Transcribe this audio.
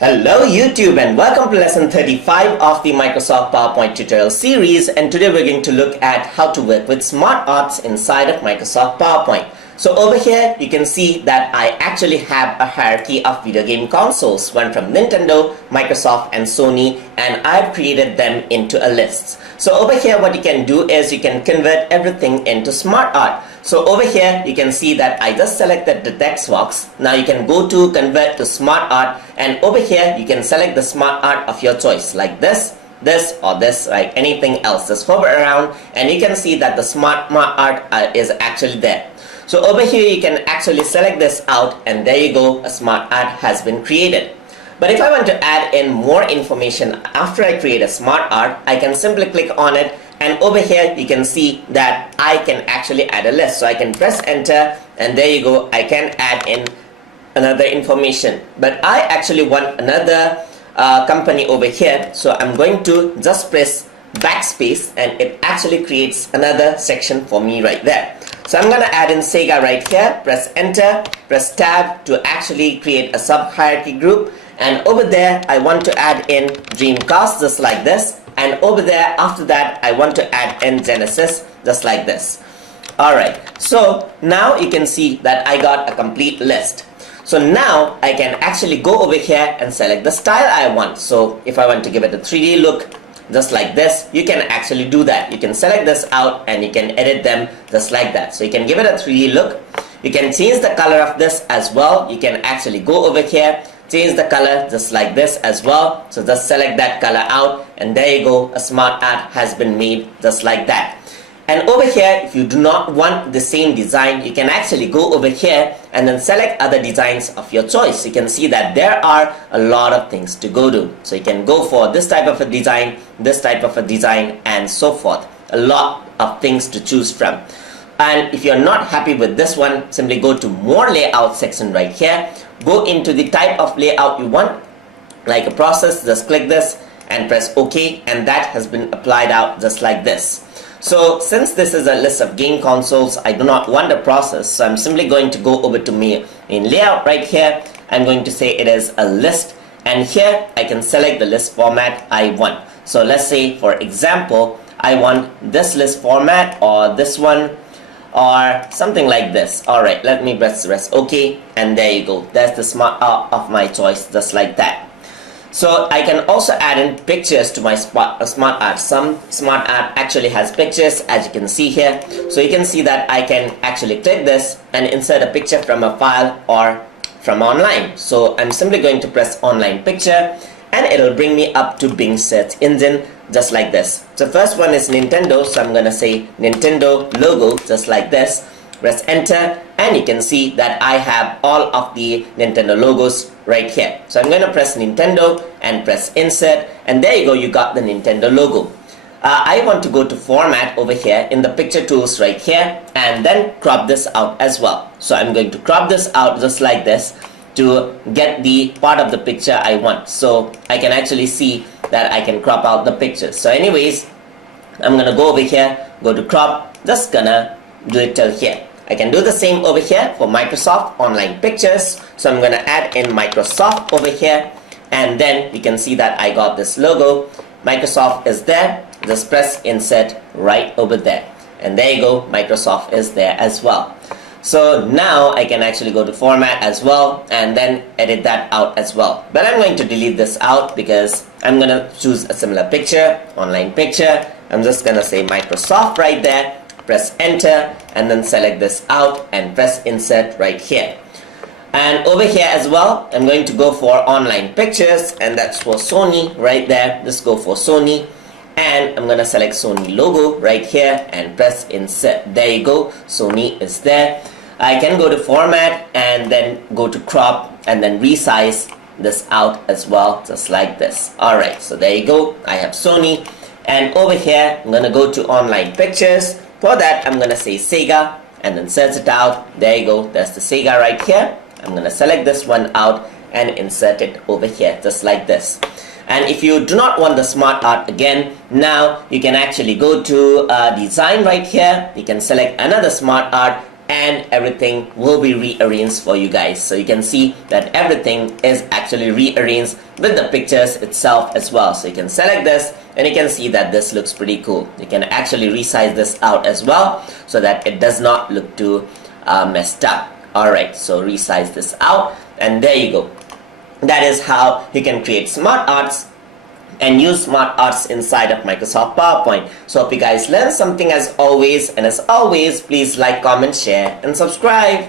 Hello YouTube and welcome to lesson 35 of the Microsoft PowerPoint tutorial series, and today we're going to look at how to work with SmartArts inside of Microsoft PowerPoint. So over here you can see that I actually have a hierarchy of video game consoles, one from Nintendo, Microsoft and Sony, and I've created them into a list. So over here what you can do is you can convert everything into SmartArt. So over here you can see that I just selected the text box. Now you can go to convert to SmartArt, and over here you can select the SmartArt of your choice, like this or this, like anything else. Just hover around and you can see that the SmartArt is actually there. So over here you can actually select this out, and there you go, a SmartArt has been created. But if I want to add in more information after I create a SmartArt, I can simply click on it, and over here you can see that I can actually add a list. So I can press enter, and there you go, I can add in another information. But I actually want another company over here, so I'm going to just press backspace and it actually creates another section for me right there. So I'm going to add in Sega right here, press enter, press tab to actually create a sub hierarchy group, and over there I want to add in Dreamcast just like this, and over there after that I want to add in Genesis just like this. Alright, so now you can see that I got a complete list. So now I can actually go over here and select the style I want. So if I want to give it a 3D look just like this, you can actually do that. You can select this out and you can edit them just like that. So you can give it a 3D look. You can change the color of this as well. You can actually go over here, change the color just like this as well. So just select that color out, and there you go, a SmartArt has been made just like that. And over here, if you do not want the same design, you can actually go over here and then select other designs of your choice. You can see that there are a lot of things to go to. So you can go for this type of a design, this type of a design, and so forth. A lot of things to choose from. And if you're not happy with this one, simply go to more layout section right here. Go into the type of layout you want, like a process, just click this and press OK, and that has been applied out just like this. So since this is a list of game consoles, I do not want a process, so I'm simply going to go over to me in layout right here. I'm going to say it is a list, and here I can select the list format I want. So let's say for example I want this list format or this one or something like this. Alright, let me press OK, and there you go, that's the SmartArt of my choice just like that. So I can also add in pictures to my SmartArt. Some SmartArt actually has pictures, as you can see here. So you can see that I can actually click this and insert a picture from a file or from online. So I'm simply going to press online picture, and it'll bring me up to Bing search engine just like this. So first one is Nintendo, so I'm gonna say Nintendo logo just like this. Press enter, and you can see that I have all of the Nintendo logos right here. So I'm going to press Nintendo and press insert, and there you go, you got the Nintendo logo. I want to go to format over here in the picture tools right here, and then crop this out as well. So I'm going to crop this out just like this to get the part of the picture I want. So I can actually see that I can crop out the picture. So anyways, I'm going to go over here, go to crop, just gonna do it till here. I can do the same over here for Microsoft Online Pictures. So I'm going to add in Microsoft over here, and then you can see that I got this logo. Microsoft is there. Just press insert right over there, and there you go, Microsoft is there as well. So now I can actually go to format as well and then edit that out as well. But I'm going to delete this out because I'm going to choose a similar picture, online picture. I'm just going to say Microsoft right there. Press enter, and then select this out and press insert right here. And over here as well, I'm going to go for online pictures, and that's for Sony right there. Just go for Sony, and I'm going to select Sony logo right here and press insert. There you go, Sony is there. I can go to format and then go to crop and then resize this out as well, just like this. Alright, so there you go, I have Sony, and over here I'm going to go to online pictures. For that, I'm going to say Sega and then search it out. There you go, that's the Sega right here. I'm going to select this one out and insert it over here just like this. And if you do not want the SmartArt again, now you can actually go to design right here. You can select another SmartArt and everything will be rearranged for you guys. So you can see that everything is actually rearranged with the pictures itself as well. So you can select this and you can see that this looks pretty cool. You can actually resize this out as well so that it does not look too messed up. Alright, so resize this out and there you go. That is how you can create smart arts and use smart arts inside of Microsoft PowerPoint. So hope you guys learned something as always, and as always, please like, comment, share and subscribe.